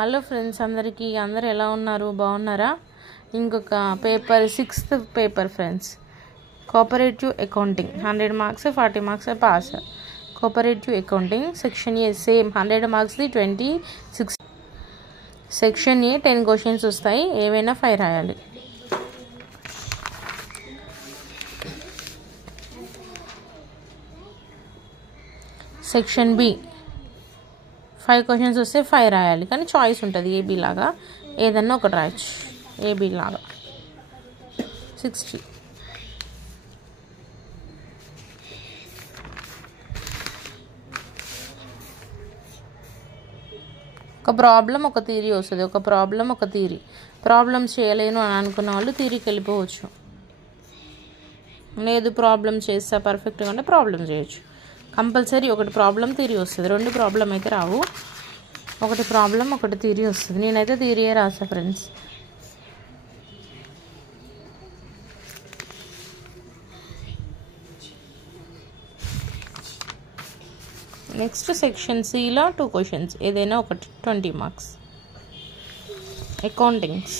Hello friends, అందరూ ఎలా ఉన్నారు? బాగున్నారా? ఇంకొక paper 6th paper friends, cooperative accounting 100 marks 40 marks pass. Cooperative accounting section ఏ సేమ్ 100 మార్క్స్ది 26. సెక్షన్ ఏ 10 questions వస్తాయి, ఏవైనా 5 రాయాలి. సెక్షన్ బి 5 క్వశ్చన్స్ వస్తే 5 రాయాలి, కానీ చాయిస్ ఉంటుంది. ఏబీ లాగా ఏదన్నా ఒకటి రాయొచ్చు. ఏబీ లాగా 60. ఒక ప్రాబ్లం ఒక థియరీ వస్తుంది, ఒక ప్రాబ్లం ఒక థియరీ. ప్రాబ్లమ్స్ చేయలేను అని అనుకున్న వాళ్ళు థియరీకి వెళ్ళిపోవచ్చు. లేదు ప్రాబ్లమ్ చేస్తా పర్ఫెక్ట్గా అంటే ప్రాబ్లం చేయొచ్చు. కంపల్సరీ ఒకటి ప్రాబ్లం థియరీ వస్తుంది, 2 ప్రాబ్లం అయితే రావు. ఒకటి ప్రాబ్లం ఒకటి థియరీ వస్తుంది. నేనైతే థియరీయే రాసా ఫ్రెండ్స్. నెక్స్ట్ సెక్షన్ సిలో 2 క్వశ్చన్స్, ఏదైనా ఒకటి 20 మార్క్స్. అకౌంటింగ్స్